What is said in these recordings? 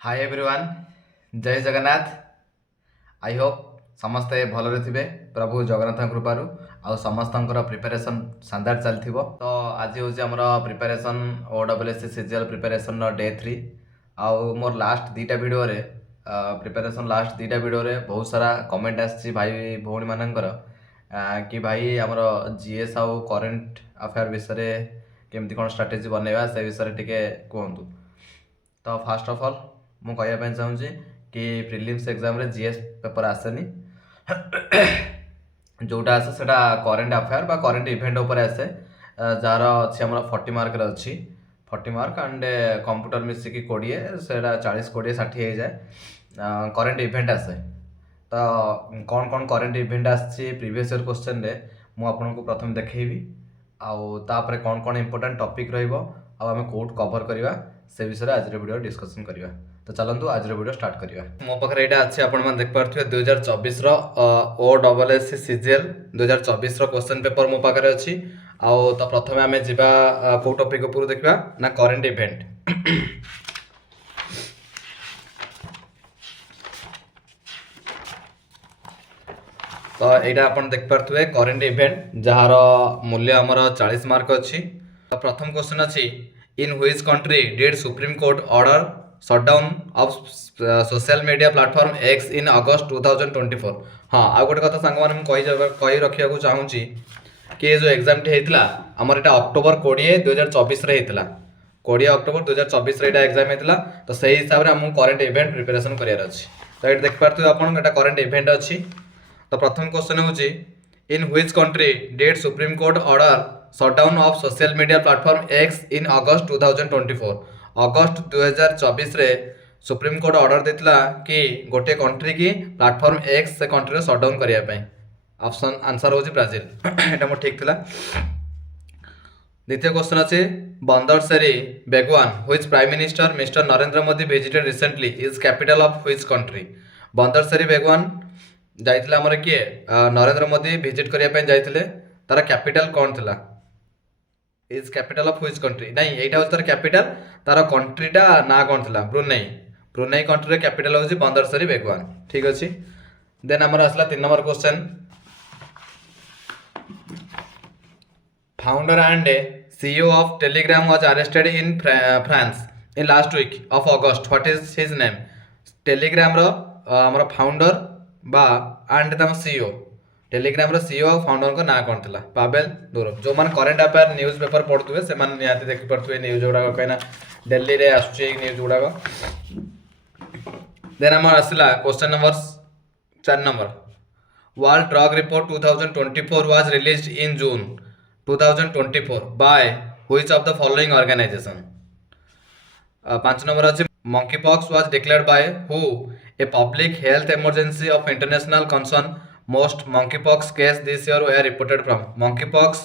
Hi everyone. जय Jagannath. I hope समस्ते भलरे थिबे प्रभु जगन्नाथ कृपारू आ समस्तଙ୍କର preparation शानदार चलथिबो। तो आज होची हमर प्रिपरेशन ओडब्ल्यूएससी सीजीएल प्रिपरेशन डे 3 आउ मोर लास्ट दीटा वीडियो रे प्रिपरेशन लास्ट दीटा वीडियो रे बहुत सारा कमेंट आछि भाई भौणी मानकर कि भाई हमर जीएस आउ करंट अफेयर विषय रे केमती कोन स्ट्रेटजी बनेबा से विषय रे टिके कहंतु। तो फास्ट ऑफ ऑल मु कहया चाहूँगी कि प्रिलिम्स एग्जाम रे जीएस पेपर आसेनी जोटा आसे सेटा करेंट अफेयर बा करेंट इवेंट ऊपर आसे जार अच्छी आम 40 मार्क रे अच्छी 40 मार्क एंड कंप्यूटर मिसिकी 20 सेटा 40 20 60 हो जाए करेंट इवेंट आसे। तो कौन कौन करेंट इवेंट आसी प्रीवियस ईयर क्वेश्चन रे मु आपनको प्रथम देखैबी आउ तापरे कौन कौन इंपोर्टेंट टॉपिक रहिबो आ हमें कोड कवर करवा से विषय आज वीडियो डिस्कशन करवा। तो चलतु आज वीडियो स्टार्ट करवा। मो पाखे यहाँ अच्छे आपने देख पारे 2024 ओडब्ल्यूएससी सीजीएल 2024 क्वेश्चन पेपर मो पाखे अच्छी आउ। तो प्रथम आम जा कौ टॉपिक उपर देखा ना करेंट इवेंट। तो यहाँ आप देख पारे करेंट इवेंट जार मूल्य आमर 40 मार्क अच्छी। तो प्रथम क्वेश्चन अच्छी in which country did supreme court order shutdown of social media platform X in August 2024। हाँ आ गोटे कथा सांग मैंने कही रखा चाहूँगी कि जो एग्जाम टी होता आमर यहाँ अक्टोबर 20 2024 होता 20 अक्टोबर 2024 यहाँ एग्जाम होता। तो सही हिसाब से आमको करेंट इवेंट प्रिपेरेसन करार अच्छी। तो ये देख पारे आप करेंट इवेंट अच्छी। तो प्रथम क्वेश्चन हूँ in which country did supreme court order shutdown of social media platform X in August 2024। अगस्त 2024 रे सुप्रीम कोर्ट ऑर्डर देता कि गोटे कंट्री की प्लेटफॉर्म एक्स से कंट्री शटडाउन करने। ऑप्शन आंसर हूँ ब्राजिल यहाँ मोर ठीक था। द्वितीय क्वेश्चन अच्छे Bandar Seri Begawan which prime minister mister Narendra Modi visited recently is capital of which country. Bandar Seri बेगवान जाइथिले हमर किए नरेंद्र मोदी विजिट करने जाइथिले तार कैपिटल कौन थिला is capital of which country नहीं एटा होछ तार कैपिटल तार कंट्रीटा ना कौन थिला ब्रुनेई। ब्रुनेई कंट्री रे कैपिटल होछि बंदर सेरी बेगवान ठीक अछि। देन हमर असला 3 number question founder and CEO of Telegram was arrested in France in last week of August what is his name. Telegram रो हमर फाउंडर बा एंड तम सीईओ टेलीग्राम रो सीईओ फाउंडर को ना कौन थिला पावेल दुरोव। जो मैंने करेंट अफेयर न्यूज पेपर पढ़ुवे से निहाती देखि पारे न्यूज गुड़ाक कहीं दिल्ली रे आसुचे न्यूज गुड़ाक। देन आम आसला question number 4 number world drug report 2024 was released in June 2024 by which of the following organization. 5 number अच्छे monkey pox was declared by हु a public health emergency of international concern most monkey pox case this year were reported from. Monkey pox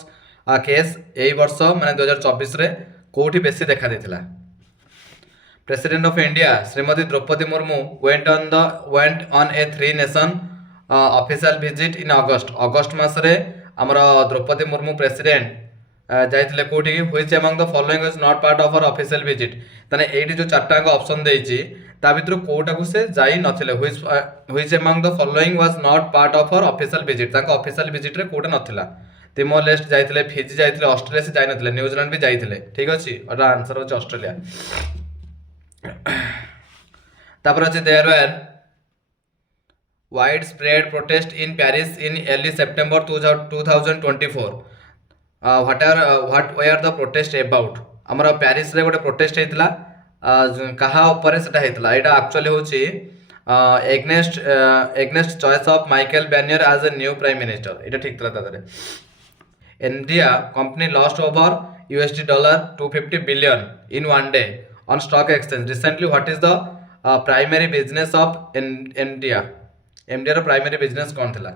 case यही वर्ष माने 2024 रे कोठी बेसी देखा देथिला। President of India Shrimati Droupadi Murmu went on a 3 nation official visit in अगस्त मास रे हमर द्रौपदी मुर्मू प्रेसिडेंट जाइथिले कोठी which among the following is not part of our official visit. तने एठी जो चारटा ऑप्शन देइची ता भितर कोटा को से जाई नथिले which among the following was not part of our official visit तांका ऑफिशियल विजिट रे कोटा नथिला। तिमोर लेस्ट जाइथिले फिजी जाइथिले ऑस्ट्रेलिया से जाई नथिले न्यूजीलैंड भी जाइथिले ठीक अछि। और आंसर हो ऑस्ट्रेलिया। तापर अछि there were wide spread protest in Paris in early September 2024 what were the protest about. हमर पेरिस रे गोटे प्रोटेस्ट हेतला कहा ऊपर सेटा हेतला एटा एक्चुअली होची against choice of Michael Barnier as a new prime minister एटा ठीक तला तादरे। Nvidia company lost over $250 billion in one day on stock exchange recently what is the primary business of Nvidia. Nvidia रो primary business कौन थिला।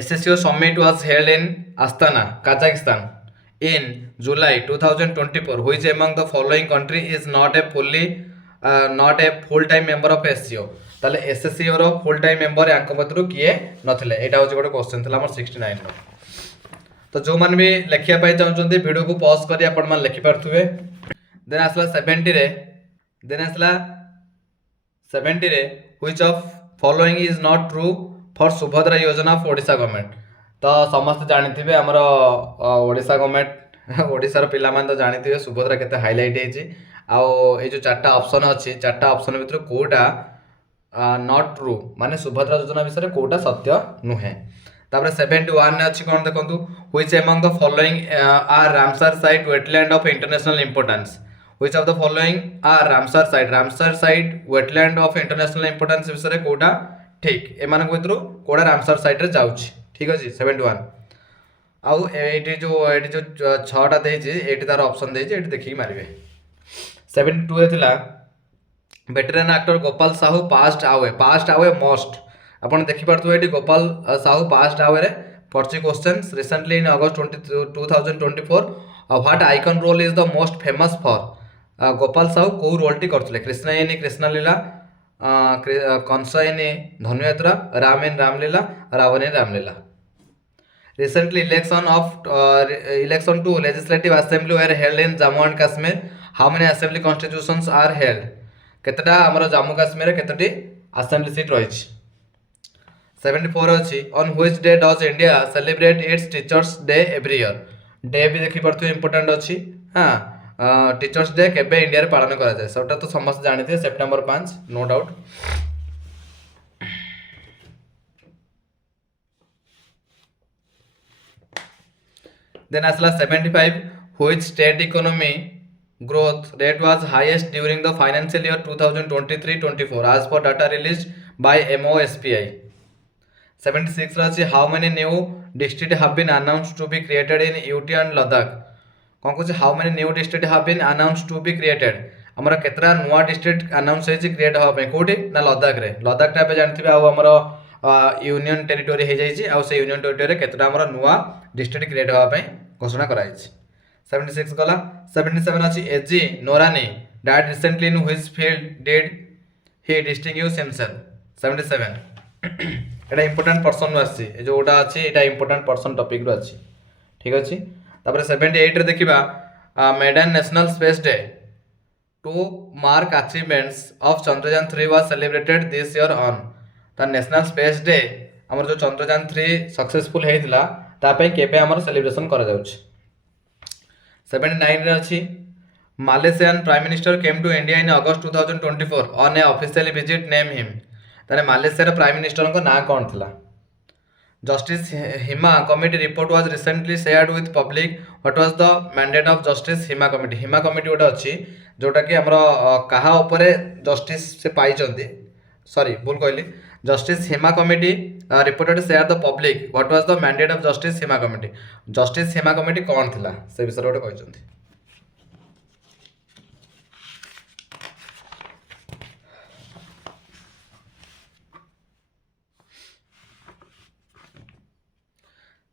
SCO summit was held in Astana, Kazakhstan in July 2024 which among the following country is not a full-time member of SCO। ताले SCO रो full time member rank मतरु किए नथिले एटा होची गोटे question थिला हमर 69 रो। तो जो मान भी लिखिया पाई चाहउछन्ते वीडियो को पॉज करी आपण मान लिखि परथुवे। देन आसला 70 रे ଦେନ୍ ଆସିଲା 70 ରେ which of following is not true for Subhadra ଯୋଜନା ଅଫ୍ ଓଡ଼ିଶା ଗଭର୍ଣ୍ଣମେଣ୍ଟ। ତ ସମସ୍ତେ ଜାଣିଥିବେ ଆମର ଓଡ଼ିଶା ଗଭର୍ଣ୍ଣମେଣ୍ଟ ଓଡ଼ିଶାର ପିଲାମାନେ ତ ଜାଣିଥିବେ ସୁଭଦ୍ରା କେତେ ହାଇଲାଇଟ୍ ହେଇଛି। ଆଉ ଏଇ ଯେଉଁ ଚାରିଟା ଅପସନ୍ ଅଛି, ଚାରିଟା ଅପସନ୍ ଭିତରୁ କେଉଁଟା ନଟ୍ ଟ୍ରୁ, ମାନେ ସୁଭଦ୍ରା ଯୋଜନା ବିଷୟରେ କେଉଁଟା ସତ୍ୟ ନୁହେଁ। ତାପରେ 71 ଅଛି କ'ଣ ଦେଖନ୍ତୁ, which among the following are Ramsar site wetland of international importance। which of the following are Ramsar site wetland of international importance ବିଷୟରେ କୋଉଟା ଠିକ୍, ଏମାନଙ୍କ ଭିତରୁ କୋଉଟା ରାମସର ସାଇଟ୍ ରେ ଯାଉଛି। ଠିକ୍ ଅଛି 71। ଆଉ ଏଇଠି ଯୋଉ ଛଅଟା ଦେଇଛି, ଏଇଠି ତାର ଅପସନ୍ ଦେଇଛି, ଏଇଠି ଦେଖିକି ମାରିବେ। 72 ରେ ଥିଲା veteran actor Gopal Sahu passed away most। ଆପଣ ଦେଖିପାରୁଥିବେ ଏଠି ଗୋପାଳ ସାହୁ passed away ରେ ପଡିଛି questions recently in August 2024। what icon role is the most famous for। Gopal Sahu କୋଉ ରୋଲଟି କରିଥିଲେ, କୃଷ୍ଣୟିନୀ କୃଷ୍ଣଲୀଳା, କଂସୟିନୀ Dhanuyatra, Ram in Ramlila, Ravan in Ramlila. Recently election to legislative assembly were held in Jammu and Kashmir। how many assembly constitutions are held। କେତେଟା ଆମର ଜାମ୍ମୁ କାଶ୍ମୀରରେ କେତୋଟି assembly seat ରହିଛି। 74 ଅଛି on which day does India celebrate its teachers day every year। ଡେ ବି ଦେଖିପାରୁଥିବେ important ଅଛି। ହଁ, टीचर्स डे केबे इंडिया रे पालन करा जाए, सेटा तो समस्त जानते हैं, सेप्टेम्बर 5 नो डाउट। देन आसला 75 which state economy growth rate was highest during the financial year 2023-24 as per data released by MOSPI। 76 राची how many new districts have been announced to be created in UT and Ladakh। कौन कुछ how many new district have been announced to be created, हमर केतरा नुवा district announce होइछि create हवा पे, कोठी ना लद्दाख रे। लद्दाख टा पे जानथिबे आ हमर यूनियन टेरिटोरी हे जाइछि, आ से यूनियन टेरिटोरी रे केतरा हमर नुवा डिस्ट्रिक्ट क्रिएट हवा पे घोषणा कराइछि। 76 गला। 77 अछि A G Noorani died recently in which field did he distinguish himself. 77 एटा इंपोर्टेंट पर्सन नु आछि, ए जोटा अछि एटा इंपोर्टेंट पर्सन टॉपिक रो अछि। ठीक अछि। तापर 78 रे देखिबा maiden national space day to mark achievements of Chandrayaan 3 was celebrated this year on. ता नेशनल स्पेस डे हमर जो चंद्रयान 3 सक्सेसफुल हेतिला ता पे केबे हमर सेलिब्रेशन करा जाउछ। 79 रे अछि Malaysian prime minister came to India in August 2024 on a official visit name him. तारे मालेशिया रे प्राइम मिनिस्टर को ना कोन थिला। Justice Hima committee report was recently shared with public। what was the mandate of Justice Hima committee। Hima committee गोटे अच्छी जोटा कि हमरो कहा ऊपर जस्टिस से पाई चंदी, सॉरी भूल कहली, Justice Hima committee reported share the public what was the mandate of Justice Hima committee। Justice Hima committee कौन थिला से विषय गोटे कहि चंदी।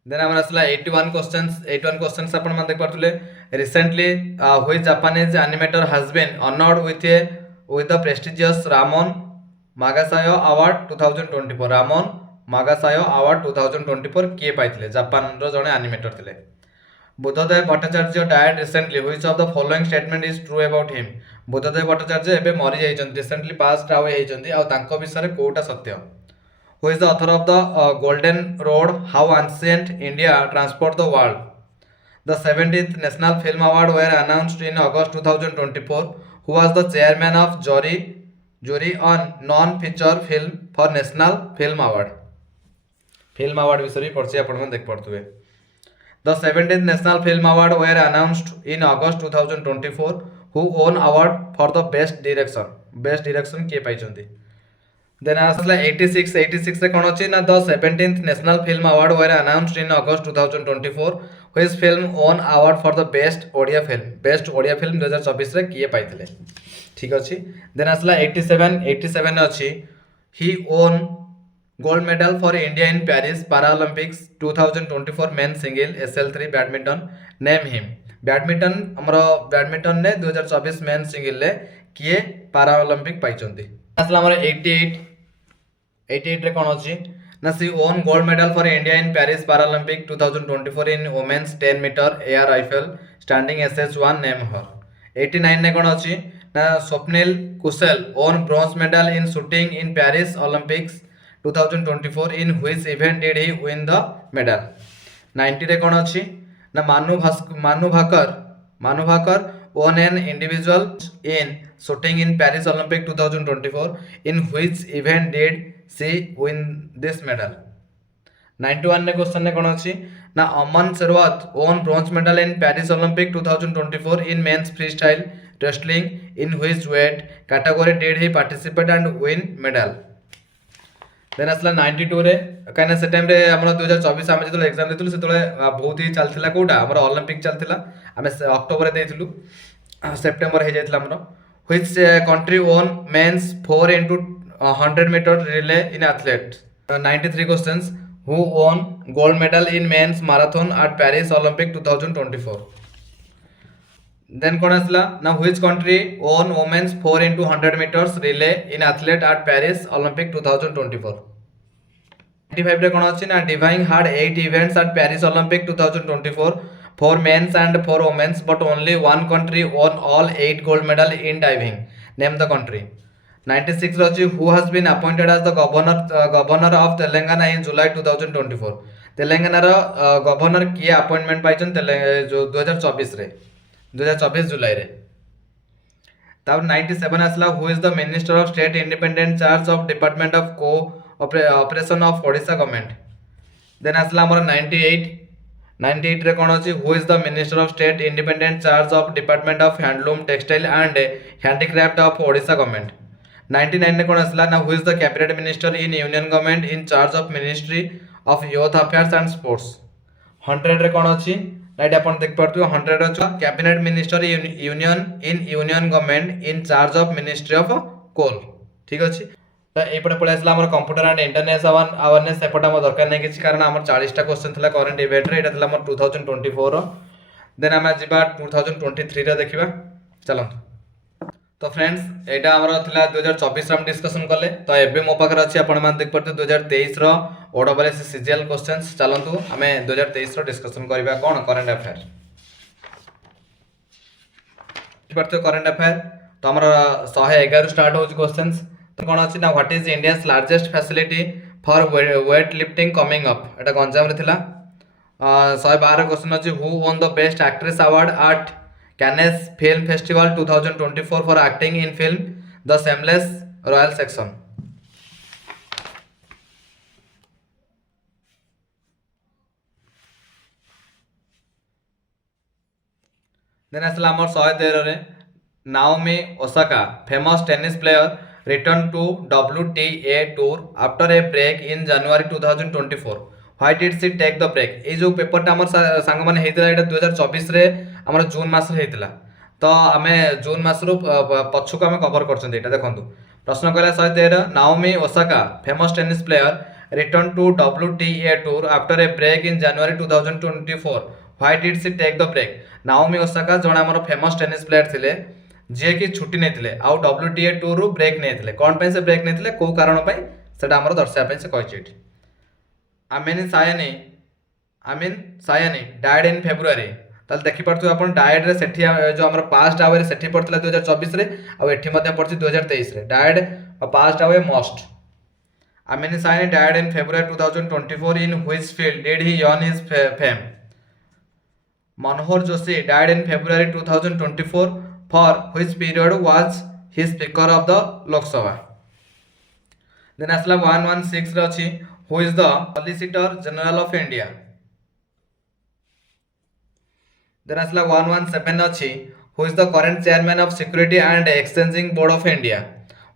देन हमर असला 81 क्वेश्चंस आपण मन देख पारथुले। Recently which Japanese animator has been honoured with the prestigious Ramon Magsaysay award 2024। Ramon Magsaysay award 2024 किए पाइथिले, जापान रो जने एनिमेटर थिले। Buddhadeb Bhattacharya died recently which of the following statement is true about him. Buddhadeb Bhattacharya एबे मरि जाइछन, रिसेंटली पास्ट आवे हेइछन्ती, आ तांको विषय रे कोटा सत्य। Who is the author of the Golden Road? How ancient India transport the world? The 17th National Film Award were announced in August 2024. Who was the chairman of jury on non-feature film for National Film Award? Film Award विषय पढ़छि आपण मन देख पड़थुवे। The 17th National Film Award were announced in August 2024. Who won award for the best direction? Best direction किए पाइछन्ती। Then आसला 86 रे कोन अछि ना the 17th national film award were announced in August 2024। Which film own award for the best Odia film. Best Odia film 2024 रे किए पाइथिले। ठीक अछि। देन आसला 87 अछि he won gold medal for India in Paris Paralympics 2024 men single SL3 badminton name him. Badminton हमरो badminton ने 2024 men single ले किए पैरालंपिक पाइचंती। आसला हमरो 88 रे कोन अछि ना she won gold medal for India in Paris Paralympic 2024 in women's 10 metre air rifle standing SS1 name her. 89 ने कोन अछि ନା ସ୍ୱପ୍ନିଲ କୁଶଲ won bronze medal in shooting in Paris Olympics 2024 in which event did he win the medal? 90 ରେ କ'ଣ ଅଛି ନା ମାନୁ Bhaker won an individual in shooting in Paris Olympic 2024 in which event did she win this medal? 91 ने question ने कौन अच्छी ना अमन शेरवत won bronze medal in Paris Olympic 2024 in men's freestyle wrestling in which weight category did he participate and win medal? Then आसला 92 रे कहीं से time रे हमर 2024 आमे जेतले एग्जाम देतलु सेतले बहुत ही चलथिला कोडा हमर ओलंपिक चलथिला आमे अक्टोबर रे देथिलु सेप्टेम्बर हे जायथिला हमर which country won men's 4 into 100 meter relay in athlete? 93 questions. Who won gold medal in men's marathon at Paris Olympic 2024? Then कौन आसला ना which country won women's 4 into 100 meters relay in athlete at Paris Olympic 2024? 95 रे कौन अछि ना Divine had 8 events at Paris Olympic 2024 for men's and for women's, but only one country won all 8 gold medal in diving. Name the country. 96 ରେ अछि who has been appointed as the governor of Telangana in July 2024? Telangana रो governor किए appointment पाइछन जो 2024 रे 2024 जुलाई रे. तब 97 आसला who is the minister of state independent charge of department of cooperation of Odisha government. Then आसला हमर 98 रे कोन अछि who is the minister of state independent charge of department of handloom textile and handicraft of Odisha government. 99 ने कौन आसला ना who is the cabinet minister in union government in charge of ministry of youth affairs and sports. 100 रे कौन अछि right अपन देख पारतु 100 अछि cabinet minister union government in charge of ministry of coal. ठीक अछि तो एपटे पळे आसला हमर कंप्यूटर एंड इंटरनेट अवेयरनेस एपटे हम दरकार नै किछि कारण हमर 40 टा क्वेश्चन थिला करंट इवेंट रे एटा थिला हमर 2024 रो. देन हम जिबा 2023 रे देखिबा चलो. तो फ्रेंड्स एटा हमर थिला 2024 हम डिस्कशन करले तो एबे मो पाकर अछि आपण मान देख परते 2023 रो ओडब्ल्यूएस सीजीएल क्वेश्चंस चलंतु हमें 2023 रो डिस्कशन करबा कोन करंट अफेयर परते करंट अफेयर. तो हमर 111 स्टार्ट हो क्वेश्चंस. तो कोन अछि ना what is India's largest facility for weight lifting coming up एटा गंजाम रे थिला. 112 क्वेश्चन अछि who won the best actress award eight Cannes Film Festival 2024 for acting in film The Shameless Royal Section. Then asla amar 113 रे Naomi Osaka famous tennis player returned to WTA tour after a break in January 2024. Why did she take the break? ए जो paper टा हमर संग माने हेतिला एटा 2024 रे हमर जून मास रे हेतिला तो आमे जून मास रो पछु को आमे कवर करछन एटा देखंतु. प्रश्न कहला 113 Naomi Osaka famous tennis player return to WTA tour after a break in January 2024. Why did she take the break? Naomi Osaka जणा हमर फेमस टेनिस प्लेयर थिले जे कि छुट्टी नेथिले आ WTA टूर रो ब्रेक नेथिले. कोन पे से ब्रेक नेथिले को कारण पे सेटा हमर दर्शा पे से कहछि. Amini Sayani died in February. ताल देखि परतु अपन डाइड रे सेठी जो हमर पास्ट आवे सेठी पड़तला 2024 रे आ एठी मध्ये पड़छि 2023 रे died or passed away most. Amin Sayani died in February 2024 in which field did he earn his fame? Manohar Joshi died in February 2024 for which period was he speaker of the Lok Sabha. Then असला 116 रे अछि who is the Solicitor General of India. Then asla 117 अछि who is the current chairman of Security and Exchanging Board of India.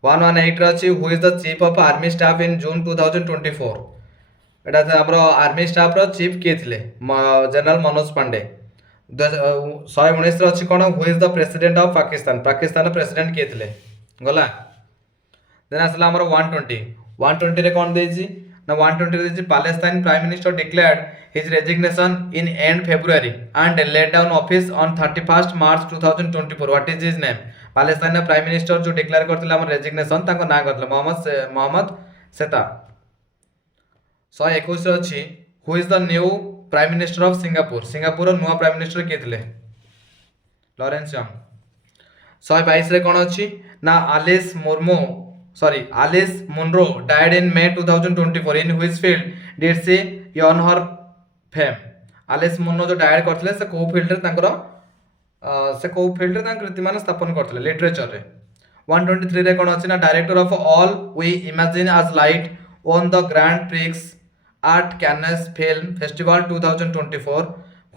118 रे अछि who is the chief of army staff in June 2024. एटा हमरो army staff रो chief के थिले general Manoj Pandey. 119 रे अछि कोन who is the president of Pakistan president के थिले गला. देन असला हमरो 120 रे कोन देछि ना 120 Palestine Prime Minister declared his resignation in end February and laid down office on 31st March 2024. What is his name? Palestine Prime Minister जो declare करथिला हमर रेजिग्नेशन ताको ना करथिला मोहम्मद सेता. 121 अछि who is the new Prime Minister of Singapore. Singapore नुवा prime minister के थिले Lawrence young. 122 ରେ କ'ଣ ଅଛି ନା Ellyse Munro died in May 2024 in which field did she earn her fame? Ellyse Munro जो डायड करथिले से को फील्ड रे तांकर से को फील्ड रे तांकर कृतिमान स्थापन करथिले लिटरेचर रे। 123 रे कोन अछि ना director of all we imagine as light on the grand prix at Cannes film festival 2024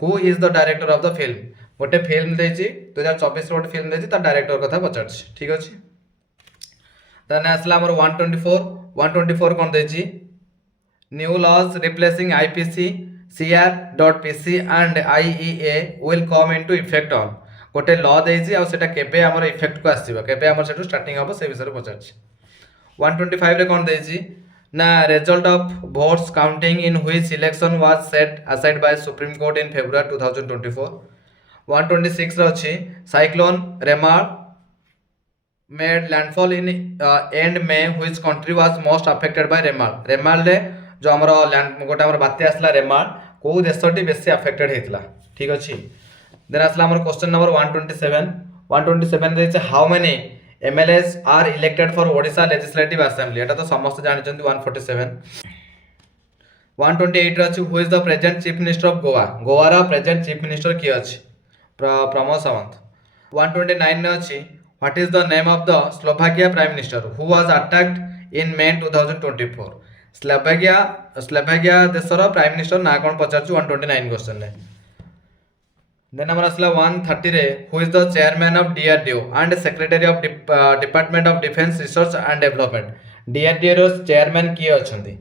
who is the director of the film? गोटे फिल्म देछि 2024 रो गोटे फिल्म देछि ता डायरेक्टर कथा पचारछि। ठीक अछि। देन आसला हमर 124 कोन देछि new laws replacing IPC CR.PC and IEA will come into effect on गोटे लॉ देछि आ सेटा केबे हमर इफेक्ट को आसीबा केबे हमर सेटू स्टार्टिंग हबो से विषय पचारछि। 125 रे कोन देछि ना result of votes counting in which election was set aside by Supreme Court in February 2024। 126 रे अछि cyclone Remal made landfall in end May which country was most affected by Remal रे जो हमर लैंड गोटे हमर बात्या आसला रेमाल को देशटी बेसी अफेक्टेड हेतला। ठीक अछि। देन आसला हमर क्वेश्चन नंबर 127 रे छै how many MLAs are elected for Odisha legislative assembly एटा तो समस्त जानि छथि 147। 128 रे अछि who is the present chief minister of Goa रा प्रेजेंट चीफ मिनिस्टर की अछि प्रमोद सावंत। 129 रे अछि what is the name of the Slovakia prime minister who was attacked in May 2024? Slovakia देशर प्राइम मिनिस्टर ना कोन पचारछु 129 क्वेश्चन रे। देन हमर असला 130 रे who is the chairman of DRDO and secretary of department of defence research and development? DRDO रो chairman की अछंती?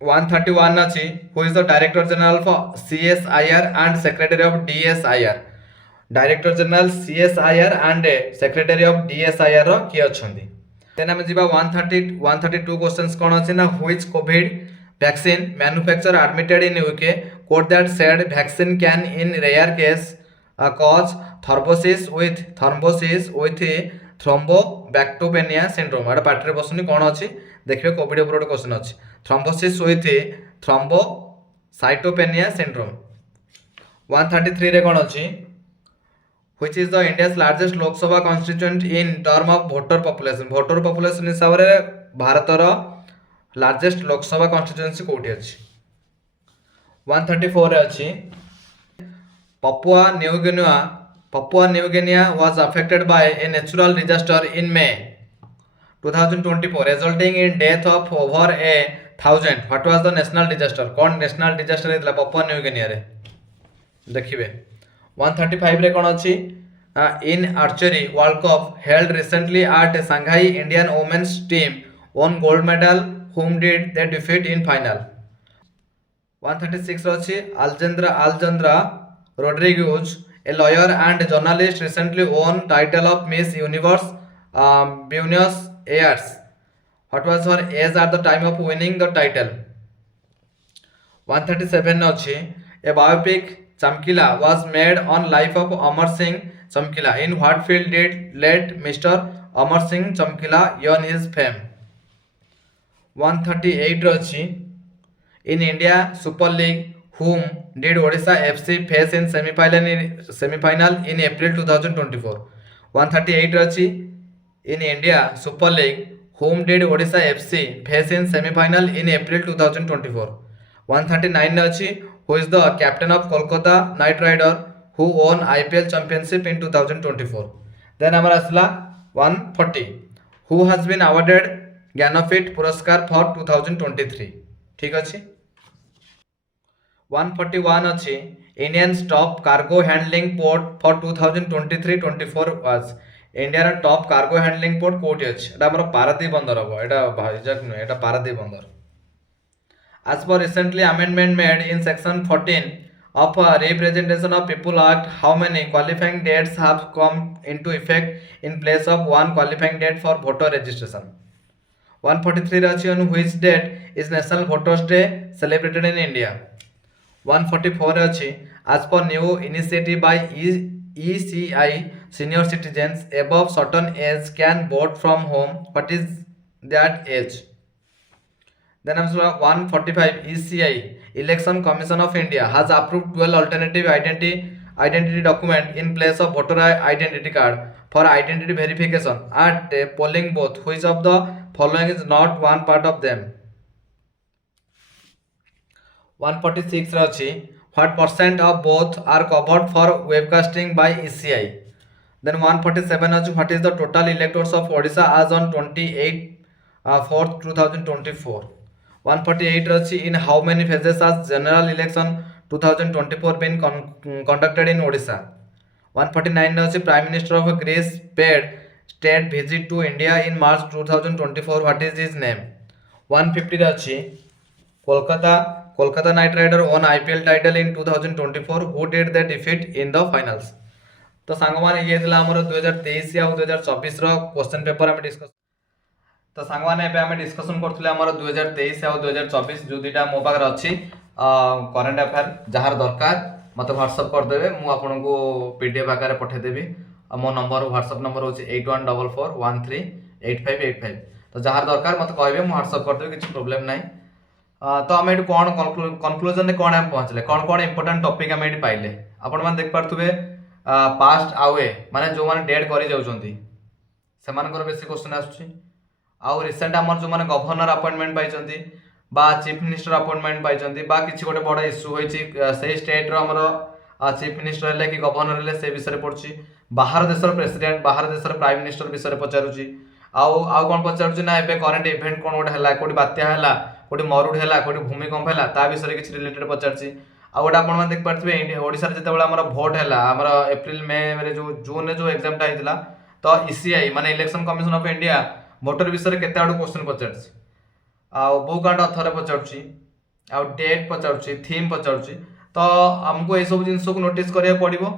131 अछि who is the director general for CSIR and secretary of DSIR? Director general CSIR and secretary of DSIR रो की अछंती? Then हम जिबा 132 questions कोन अछि ना which COVID vaccine manufacture admitted in UK court that said vaccine can in rare case cause thrombosis with thrombocytopenia syndrome? एटा part रे बसुनी कोन अछि देखिबे कोविड ऊपर क्वेश्चन अछि थ्रोम्बोसिस विथ थ्रोम्बोसाइटोपेनिया सिंड्रोम। 133 रे कोन अछि which is the India's largest Lok Sabha constituent in term of voter population हिसाब रे भारतर लार्जेस्ट लोकसभा कॉन्स्टिट्यूएंसी कोठी अछि? 134 रे अछि Papua New Guinea was affected by a natural disaster in May 2024 resulting in death of over 1,000 what was the national disaster? कोन national disaster हेतला Papua New Guinea रे देखिबे। 135 रे कोन अछि in archery world cup held recently at Shanghai Indian women's team won gold medal whom did they defeat in final? 136 रे अछि Alejandra Rodriguez a lawyer and journalist recently won title of Miss Universe Buenos Aires what was her age at the time of winning the title? 137 अछि a biopic Chamkila was made on life of Amar Singh Chamkila in what field did late Mr. Amar Singh Chamkila earn his fame? 138 रे अछि in India Super League whom did Odisha FC face in semi-final in April 2024? 138 रे अछि in India Super League whom did Odisha FC face in semi-final in April 2024? 139 रे अछि who is the captain of Kolkata Knight Rider who won IPL championship in 2024? Then amar asla 140 who has been awarded Gyanapith Puraskar for 2023? ठीक अछि। 141 अछि Indian's top cargo handling port for 2023-24 was? India रा top cargo handling port कोठी अछि एटा हमर पारादीप बंदर हबो एटा भाईजाक न एटा पारादीप बंदर। As per recently amendment made in section 14 of Representation of People Act, how many qualifying dates have come into effect in place of one qualifying date for voter registration? 143 रे अछि on which date is National Voters Day celebrated in India? 144 रे अछि as per new initiative by ECI senior citizens above certain age can vote from home. What is that age? Then 145 ECI Election Commission of India has approved 12 alternative identity document in place of voter identity card for identity verification at a polling booth. Which of the following is not one part of them? 146 ରେ ଅଛି what percent of both are covered for webcasting by ECI. Then 147 ଅଛି what is the total electors of Odisha as on 28 4th 2024. 148 ରେ ଅଛି in how many phases has general election 2024 been conducted in Odisha. 149 ରେ ଅଛି prime minister of Greece paid state visit to India in March 2024. What is his name? 150 ରେ ଅଛି Kolkata Knight Rider won IPL title in 2024. Who did they defeat in the finals? तो सांगमाने ये थिला हमर 2023 या 2024 रो question paper हम discuss तो सांगमाने एबे हम डिस्कशन करथले हमर 2023 या 2024 जो दुटा मो पाकर अछि करंट अफेयर जहार दरकार मते व्हाट्सएप कर देबे मु आपन को पीडीएफ आकार पठे देबी मो नंबर व्हाट्सएप नंबर होछि 8144138585 तो जहार दरकार मते कहबे मु व्हाट्सएप कर देबे किछ प्रॉब्लम नाही तो आम ये कौन कनक्लूजन कौन आम पहुँचले कौन कौन इंपोर्टेंट टॉपिक आम ये पाइले आपण मैंने देख पारे पास्ट आवे माने जो माने डेड करी जाउछंती सेमानकर बेसी क्वेश्चन आछुची आउ रिसेंट हमर जो माने गवर्नर अपॉइंटमेंट पाइछंती बा चीफ मिनिस्टर अपॉइंटमेंट पाइछंती बा किछि गोटे बड़ इश्यू होईची सेही स्टेट रो हमर चीफ मिनिस्टर हेले कि गवर्नर हेले से विषय पड़छि बाहर देशर प्रेसिडेंट बाहर देशर प्राइम मिनिस्टर विषय पचारुची आउ आउ कोन पचारुची ना एबे करंट इवेंट कोन गोटे हला कोडी बात्या हला कोडी मरुड हला कोडी भूमिकंप हला ता विषय किछि रिलेटेड पचारछि आ गोटे आपण देख पारे ओडिशा जते बेला भोट है एप्रिल मे रे जो जून रे जो एग्जाम होता तो ईसीआई माने election commission of India voter विषय केते आडू क्वेश्चन पचारछि आ बुक एंड ऑथर पचारछि आ डेट पचारछि थीम पचारछि तो हमको ए सब जिंस को नोटिस करिया पड़िबो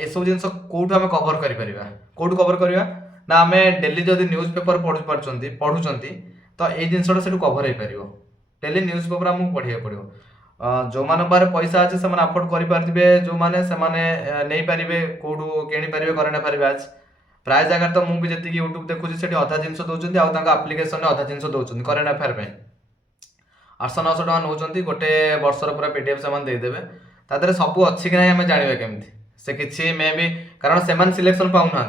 ए सब जिंस कोठो हमें कवर करि परिबा कोठो कवर करिया ना हमें डेली जदी न्यूज़ पेपर पढुचंती तो ए जिंसटा सेटू कवर हे परिबो डेली न्यूज़ पेपर हमको पढिया पड़िबो जो मान पारे पैसा अच्छे से अफोर्ड करेंगे जो मैंने से नहीं पारे कौटू किणी पारे करंट अफेयर बैच प्राय जगह तो मुझे जी यूट्यूब देखुची से अधा जिन दौरान आप्लिकेसन अधा जिन दौरान करंट अफेयर में 800-900 टका नौ गोटे वर्षर पूरा पीडीएफ से देदेवे तादे सब अच्छी कि ना आम जानवा केमी से किसी मे भी कारण से सिलेक्शन पाऊना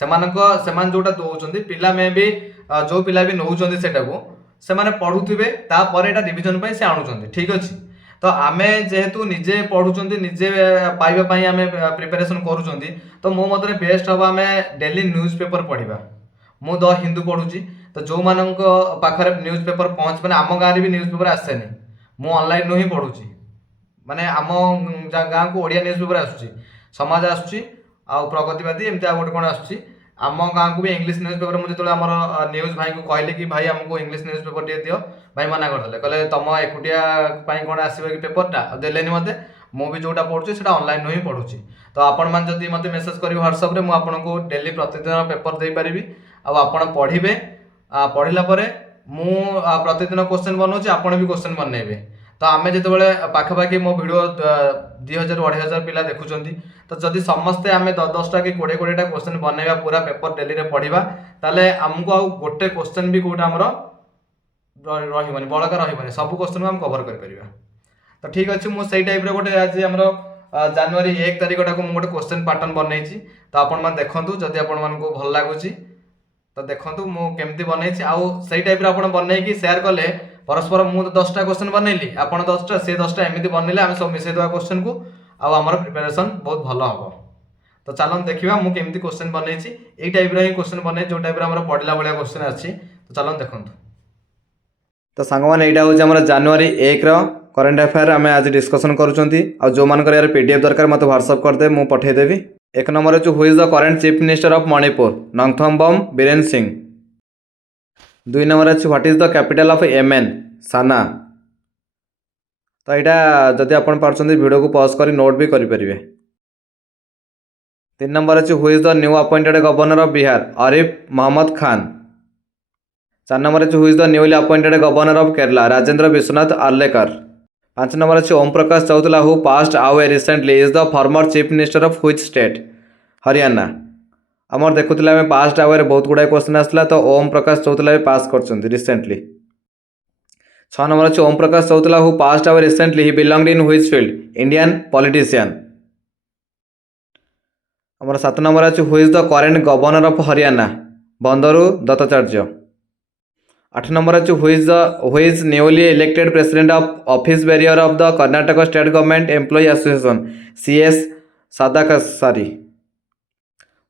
से जोटा दौरान पिला मे भी जो पिला भी नौ से पढ़ुवे तापर यहाँ रिविजन से आणुंट ठीक अच्छे तो आमे जेहेतु निजे पढ़ुचंती निजे पाइबा आमे प्रिपरेशन करूचंती तो मो मतरे बेस्ट हबा आमे डेली न्यूज़ पेपर पढ़िबा मु द हिंदू पढ़ुची तो जो मानक पाखरे न्यूज़ पेपर पहुँच माने आम गाँव भी न्यूज़ पेपर आसेनी मु ऑनलाइन नु ही पढ़ुची माने आम गाँव को ओडिया न्यूज़ पेपर आसुची समाज आसुची आ प्रगतिवादी एमती आ गोटे कोन आसुची आम गाँव को भी इंग्लिश न्यूज़ पेपर मुझे जो आम न्यूज़ भाई को कहले कि भाई आमको इंग्लिश न्यूज़ पेपर टे दियो भाई मना करदे कहले तुम एकुटिया कौन आसो कि पेपरटा देलेनि मते मु भी जोटा पढ़ुची सेटा ऑनलाइन ही पढ़ुची तो आपण मान जदी मते मेसेज करी व्हाट्सएप रे मु आपनको डेली प्रतिदिन पेपर दे परिबी आ आपण पढ़िबे पढ़िला परे मु प्रतिदिन क्वेश्चन बनौची आपण भी क्वेश्चन बनैबे तो आमे जेतेबेले पाखापाखि मो वीडियो 2000-2500 पिला देखुचंती तो जदि समस्ते आमे 10-10टा कि 20-20टा क्वेश्चन बनैबा पूरा पेपर डेली रे पढ़िबा ताले हमको आ गोटे क्वेश्चन भी कोटा हमरो रहिबनी बळका रहिबनी सब क्वेश्चन हम कवर कर परिबा तो ठीक अछि मु सेही टाइप रे गोटे आज हमरो जनवरी 1 तारिख को मु गोटे क्वेश्चन पैटर्न बनैछि तो आपण मान देखंतु जदि आपण मान को भल लागुछि तो देखंतु मु केमती बनैछि आ सेही टाइप रे आपण बननै कि शेयर करले परस्पर मु 10टा क्वेश्चन बनैली आपण 10टा से 10टा एमिति बनैले हम सब मिसै दवा क्वेश्चन को आ हमर प्रिपरेशन बहुत भलो हबो तो चलन देखिबा मु केमती क्वेश्चन बनैछि एई टाइप रे क्वेश्चन बनै जो टाइप रे हमर पढला बळिया क्वेश्चन अछि तो चलन देखंतु तो सांग मैंने यहाँ हूँ आम जनवरी 1 रो करंट अफेयर आम आज डिस्कसन करुँच आ जो मान यार पीडीएफ दरकार मत व्हाट्सएप करदे मुझे पठेदेवी 1 नंबर अच्छे who is the current chief minister of Manipur Nongthombam Biren Singh 2 number अच्छे what is the capital of Yemen Sanaa तो यहाँ जदि आप वीडियो को पॉज कर नोट भी करेंगे 3 नंबर अच्छे who is the new appointed governor of Bihar Arif Mohammad Khan 4 number अच्छे who is the newly appointed governor of Kerala Rajendra Vishwanath Arlekar 5 number अच्छे Om Prakash Chautala who passed away recently is the former chief minister of which state Haryana आमर देखुला आम past आवे बहुत गुड़ाए क्वेश्चन आसला तो ओम प्रकाश चौतला भी पास कर रिसेंटली 6 नंबर अच्छे Om Prakash Chautala who passed away recently he belonged in which field Indian politician ଆମର 7 ନମ୍ବର ଅଛି who is the current governor of Haryana Bandaru Dattatreya. 8 number ଅଛି who is newly elected president of office bearer of the Karnataka state government employee association CS Shadakshari.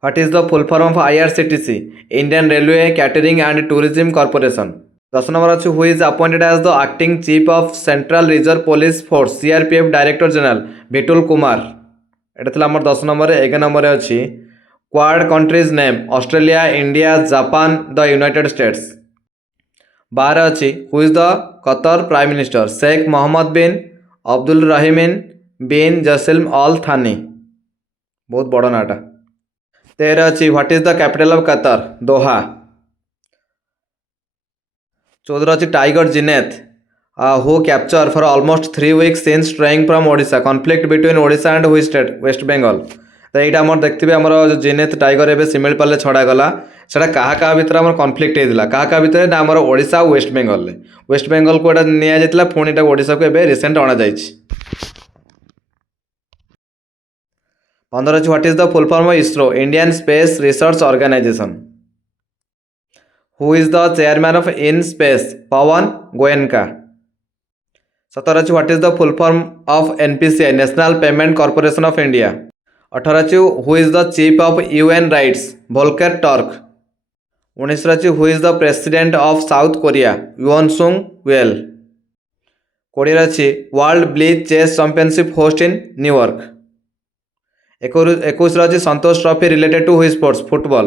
What is the full form of IRCTC? Indian Railway Catering and Tourism Corporation. 10 নম্বর আছে who is appointed as the acting chief of Central Reserve Police Force CRPF Director General Vitul Kumar. এটা ছিল আমার 10 নম্বরে। 11 নম্বরে ଅଛି Quad countries name Australia India Japan the United States. 12 ଅଛି who is the Qatar prime minister Sheikh Mohammed bin Abdul Rahman bin Jassim Al Thani. बहुत बड़ नाटा। 13 ଅଛି what is the capital of Qatar Doha. 14 ଅଛି tiger Zeenat who capture for almost 3 weeks since straying from Odisha conflict between Odisha and हुई state waste Bengal. तो यहाँ आम देखते आमर जो जिनेथ टाइगर एवं सिमिलपाल छड़ा गला सेटा क्या भितर आम कन्फ्लिक्ट होता क्या भितर ना आम ओडिशा और वेस्ट बेंगल को निजा पुणी ओडिशा को एवं रिसेंट अणा जा। 15 अछि what is the full form of ISRO Indian Space Research Organisation. Who is the chairman of IN SPACe Pawan Goenka. 17 अछि what is the full form of NPCI National Payment Corporation of India. 18 अछि who is the chief of UN rights Volker Turk. 19 अछि who is the president of South Korea Yoon Suk Yeol. 20 अछि world blitz chess championship host in New York. 21 अच्छी संतोष trophy related to हुई sports football.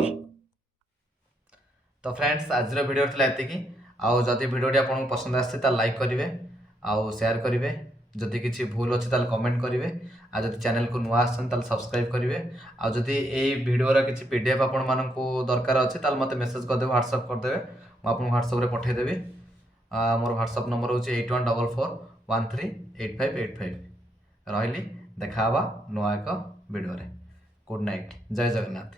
तो friends आज video थी एति आउ जदि वीडियो आपको पसंद आसे लाइक करेंगे आउ शेयर करेंगे जदि किसी भूल अच्छे कमेंट करेंगे आ जदि चैनल को नुआ आसन सब्सक्राइब करेंगे आ जदि यही वीडियोर किसी PDF आपको दरकार अच्छे मत मेसेज करदे व्हाट्सअप करदे मुझे व्हाट्सअप रे पठेदेवी। मोर व्हाट्सअप नंबर हूँ 8144138585। रही देखा नुआ एक वीडियो। गुड नाइट जय जगन्नाथ।